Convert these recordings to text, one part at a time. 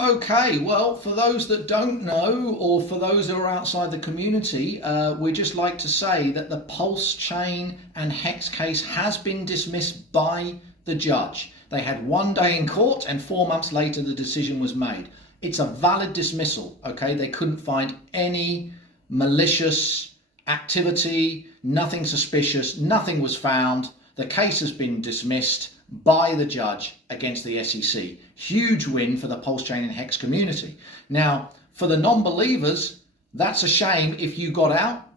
Okay, well, for those that don't know, or for those that are outside the community, we'd just like to say that the Pulsechain and Hex case has been dismissed by the judge. They had 1 day in court, and 4 months later the decision was made. It's a valid dismissal, okay? They couldn't find any malicious activity, nothing suspicious, nothing was found. The case has been dismissed by the judge against the SEC. Huge win for the Pulsechain and Hex community. Now, for the non-believers, that's a shame if you got out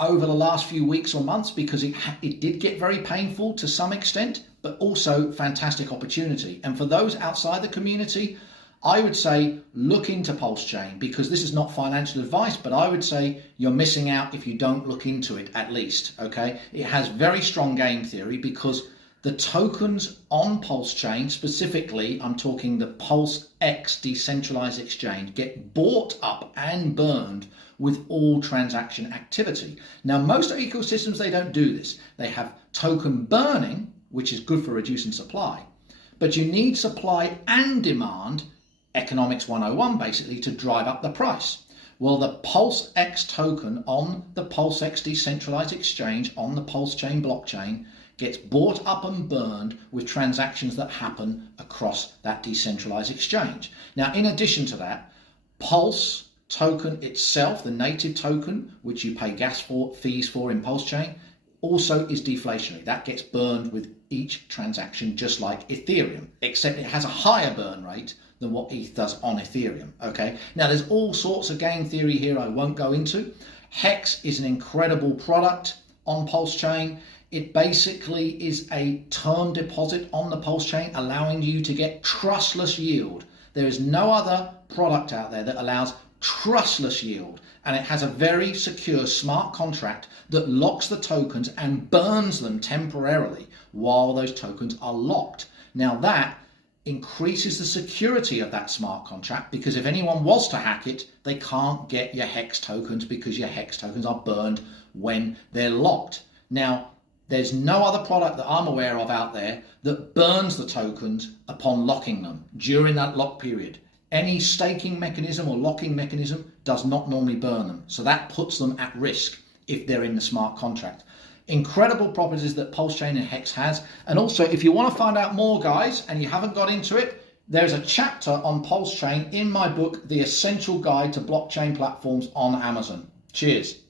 over the last few weeks or months, because it did get very painful to some extent, but also fantastic opportunity. And for those outside the community, I would say look into Pulsechain, because this is not financial advice, but I would say you're missing out if you don't look into it at least, okay? It has very strong game theory, because the tokens on Pulsechain, specifically, I'm talking the PulseX decentralized exchange, get bought up and burned with all transaction activity. Now, most ecosystems, they don't do this. They have token burning, which is good for reducing supply, but you need supply and demand, economics 101 basically, to drive up the price. Well, the PulseX token on the PulseX decentralized exchange on the Pulsechain blockchain gets bought up and burned with transactions that happen across that decentralized exchange. Now, in addition to that, Pulse token itself, the native token, which you pay gas fees for in Pulsechain, also is deflationary. That gets burned with each transaction, just like Ethereum, except it has a higher burn rate than what ETH does on Ethereum, okay? Now, there's all sorts of game theory here I won't go into. Hex is an incredible product on Pulsechain. It basically is a term deposit on the Pulsechain, allowing you to get trustless yield. There is no other product out there that allows trustless yield, and it has a very secure smart contract that locks the tokens and burns them temporarily while those tokens are locked. Now, that increases the security of that smart contract, because if anyone was to hack it, they can't get your Hex tokens, because your Hex tokens are burned when they're locked. Now, there's no other product that I'm aware of out there that burns the tokens upon locking them during that lock period. Any staking mechanism or locking mechanism does not normally burn them. So that puts them at risk if they're in the smart contract. Incredible properties that Pulsechain and Hex has. And also, if you want to find out more, guys, and you haven't got into it, there's a chapter on Pulsechain in my book, The Essential Guide to Blockchain Platforms on Amazon. Cheers.